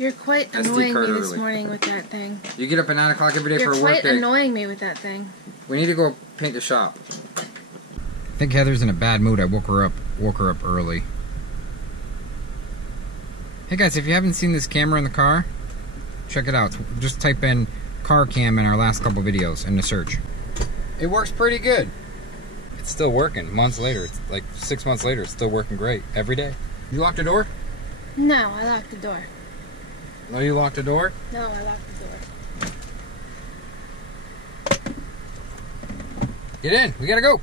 You're quite annoying me this morning with that thing. You get up at 9 o'clock every day for a work day. You're quite annoying me with that thing. We need to go paint the shop. I think Heather's in a bad mood. I woke her up early. Hey guys, if you haven't seen this camera in the car, check it out. Just type in car cam in our last couple videos in the search. It works pretty good. It's still working months later. It's like 6 months later. It's still working great every day. You locked the door? No, I locked the door. No, you locked the door? No, I locked the door. Get in. We gotta go.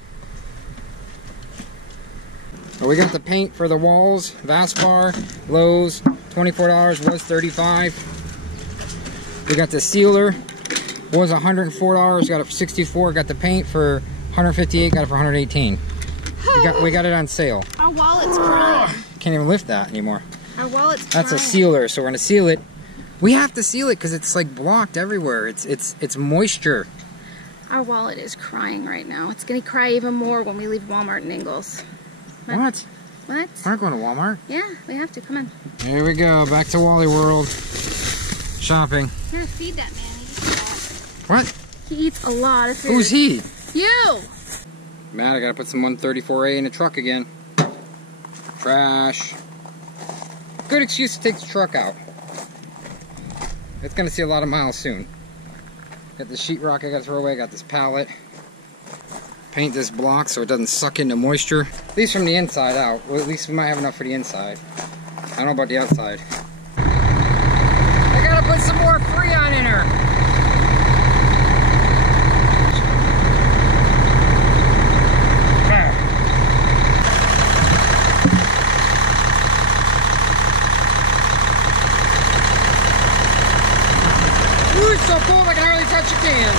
Well, we got the paint for the walls. Vaspar, Lowe's, $24, was $35. We got the sealer, was $104, got it for $64. Got the paint for $158, got it for $118. We got it on sale. Our wallet's crying. Can't even lift that anymore. Our wallet's That's a sealer, so we're gonna seal it. We have to seal it because it's like blocked everywhere. It's moisture. Our wallet is crying right now. It's gonna cry even more when we leave Walmart in Ingalls. What? What? We're not going to Walmart. Yeah, we have to. Come on. Here we go. Back to Wally World. Shopping. You're gonna feed that man. He eats a lot. What? He eats a lot of food. Who's he? You! Matt, I gotta put some 134A in the truck again. Trash. Good excuse to take the truck out. It's gonna see a lot of miles soon. Got the sheetrock I gotta throw away. Got this pallet. Paint this block so it doesn't suck into moisture. At least from the inside out. Well, at least we might have enough for the inside. I don't know about the outside. I gotta put some more Freon in her. Ooh, it's so cold I can hardly touch the can.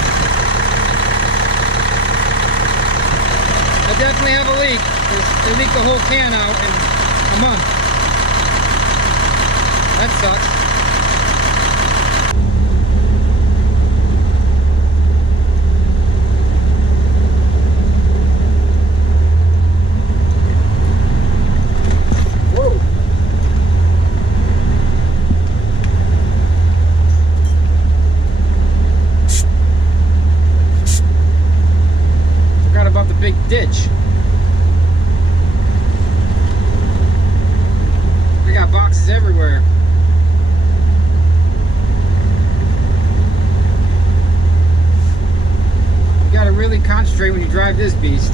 I definitely have a leak. They leaked the whole can out in a month. That sucks. Whoa. Forgot about the big ditch. We got boxes everywhere. You gotta really concentrate when you drive this beast.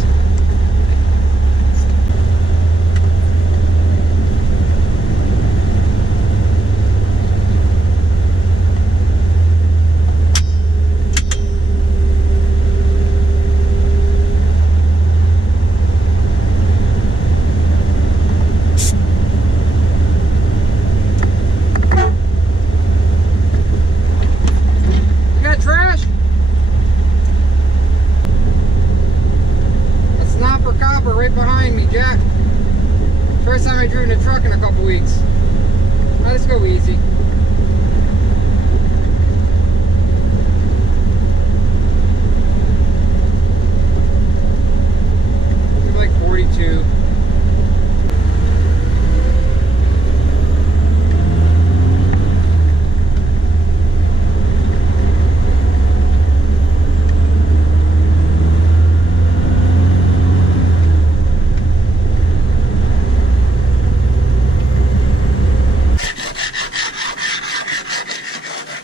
Right behind me, Jack. First time I drew in a truck in a couple weeks. Now let's go easy. Maybe like 42.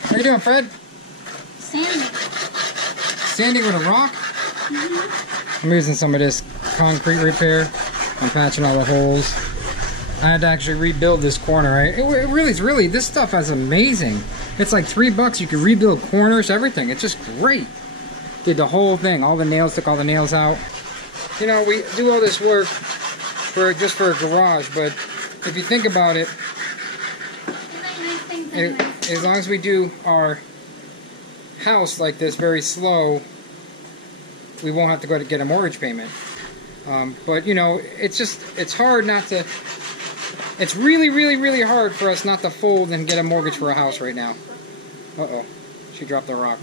What are you doing, Fred? Sanding. Sanding with a rock? Mm-hmm. I'm using some of this concrete repair. I'm patching all the holes. I had to actually rebuild this corner, right? It really, this stuff is amazing. It's like $3. You can rebuild corners, everything. It's just great. Did the whole thing, all the nails, took all the nails out. You know, we do all this work just for a garage, but if you think about it, as long as we do our house like this very slow, we won't have to go to get a mortgage payment. But you know, it's hard not to, it's really hard for us not to fold and get a mortgage for a house right now. Uh-oh, she dropped the rock.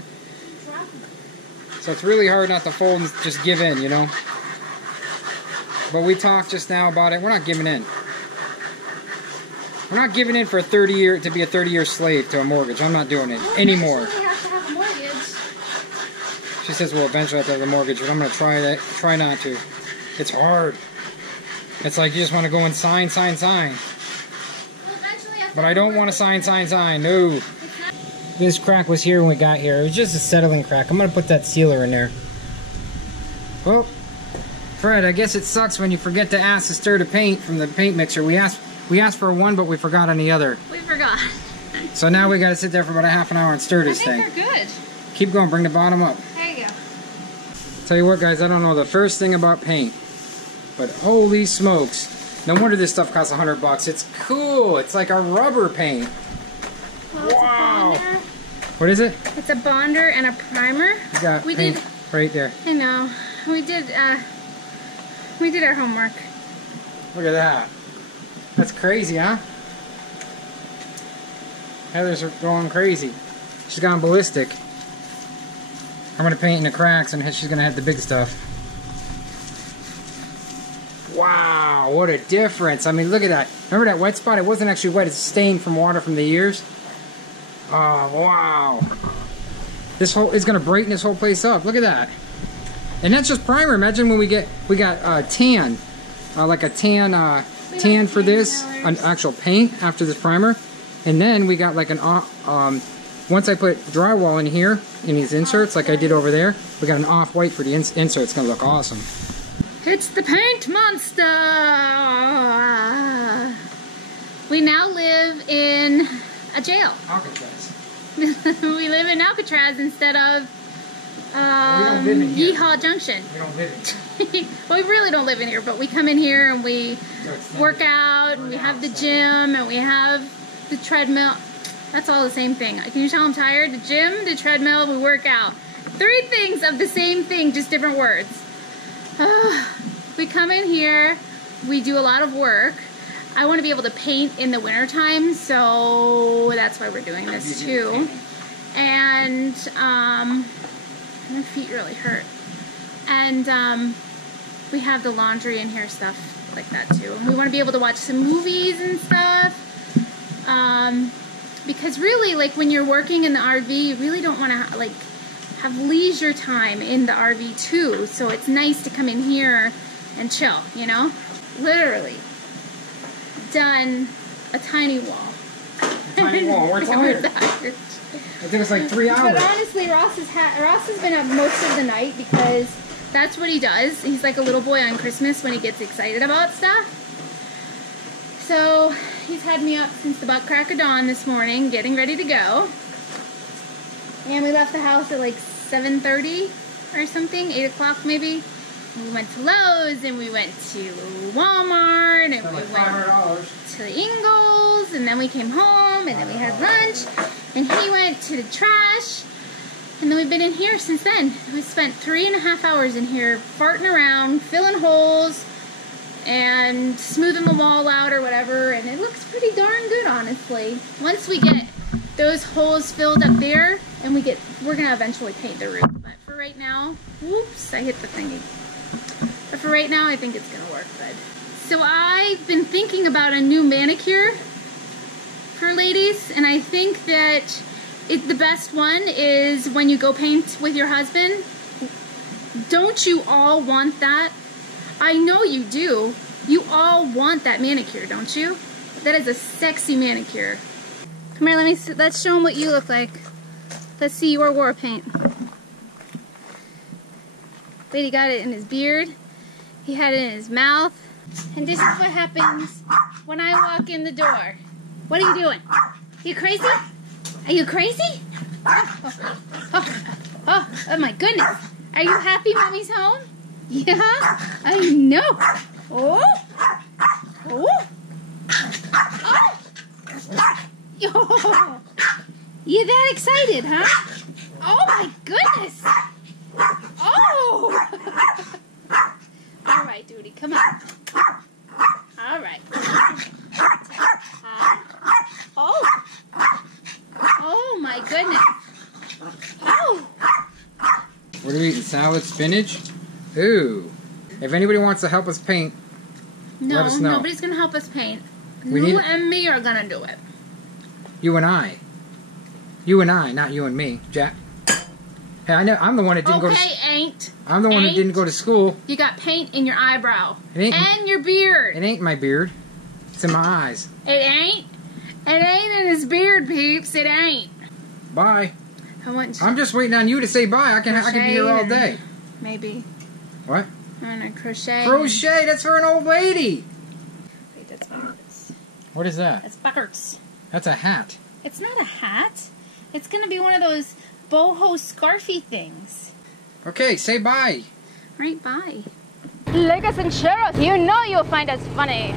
So it's really hard not to fold and just give in, you know. But we talked just now about it, we're not giving in. I'm not giving in for a 30-year to be a 30-year slave to a mortgage. I'm not doing it anymore. Eventually we have to have a mortgage. She says we'll eventually have to have a mortgage, but I'm gonna try not to. It's hard. It's like you just want to go and sign. We'll eventually have to But have I a don't want to mortgage. sign. No. This crack was here when we got here. It was just a settling crack. I'm gonna put that sealer in there. Well, Fred, I guess it sucks when you forget to ask to stir the paint from the paint mixer. We asked for one, but we forgot on the other. We forgot. So now we gotta sit there for about a half an hour and stir this thing. I think we're good. Keep going, bring the bottom up. There you go. Tell you what, guys, I don't know the first thing about paint, but holy smokes. No wonder this stuff costs $100. It's cool. It's like a rubber paint. Well, Wow. it's a bonder. What is it? It's a bonder and a primer. You got We paint did- right there. I know. We did our homework. Look at that. That's crazy, huh? Heather's going crazy. She's gone ballistic. I'm gonna paint in the cracks and she's gonna have the big stuff. Wow, what a difference. I mean, look at that. Remember that wet spot? It wasn't actually wet, it's stained from water from the years. Oh, wow. This whole is gonna brighten this whole place up. Look at that. And that's just primer. Imagine when we got tan, like a tan for this, an actual paint after this primer, and then we got like an once I put drywall in here in these inserts, like I did over there, we got an off-white for the insert. It's gonna look awesome. It's the paint monster. We now live in a jail. Alcatraz. We live in Alcatraz instead of don't live in here. Yeehaw Junction. We don't live it. Well, we really don't live in here, but we come in here and we So it's work out, and we have the gym, and we have the treadmill. That's all the same thing. Can you tell I'm tired? The gym, the treadmill, we work out. 3 things of the same thing, just different words. We come in here, we do a lot of work. I want to be able to paint in the wintertime, so that's why we're doing this too. And my feet really hurt. And we have the laundry in here, stuff like that too. And we want to be able to watch some movies and stuff. Because really, like when you're working in the RV, you really don't want to like have leisure time in the RV too. So it's nice to come in here and chill, you know? Literally done a tiny wall. Tiny wall. We're tired. tired. It took us like 3 hours. But honestly, Ross has been up most of the night because that's what he does. He's like a little boy on Christmas when he gets excited about stuff. So he's had me up since the butt crack of dawn this morning, getting ready to go. And we left the house at like 7:30 or something, 8 o'clock maybe. We went to Lowe's and we went to Walmart and we Like went $500. to Ingles, and then we came home, and then we had lunch, and he went to the trash, and then we've been in here since then. We spent 3.5 hours in here farting around, filling holes, and smoothing the wall out or whatever, and it looks pretty darn good, honestly. Once we get those holes filled up there, and we're gonna eventually paint the roof, but for right now, whoops, I hit the thingy. But for right now, I think it's gonna work good. So I've been thinking about a new manicure for ladies, and I think that the best one is when you go paint with your husband. Don't you all want that? I know you do. You all want that manicure, don't you? That is a sexy manicure. Come here, let's show them what you look like. Let's see your war paint. Lady got it in his beard. He had it in his mouth. And this is what happens when I walk in the door. What are you doing? You crazy? Are you crazy? Oh my goodness. Are you happy Mommy's home? Yeah, I know. Oh. Yo. You that excited, huh? Oh my goodness. Oh. All right, Duty, come on. All right. Oh my goodness. Oh. What are we eating? Salad, spinach? Ooh. If anybody wants to help us paint, let No, us know. nobody's gonna help us paint. You and me are gonna do it. You and I. You and I, not you and me, Jack. Hey, I know. I'm the one that didn't go to. Okay, ain't. I'm the one that didn't go to school. You got paint in your eyebrow. It ain't, and your beard. It ain't my beard. It's in my eyes. It ain't. It ain't in his beard, peeps. It ain't. Bye. I'm just waiting on you to say bye. I can be here all day. Maybe. What? I'm gonna crochet. Crochet? That's for an old lady. Wait, that's backwards. What is that? That's backwards. That's a hat. It's not a hat. It's gonna be one of those boho scarfy things. Okay, say bye. Right, bye. Like us and share us. You know you'll find us funny.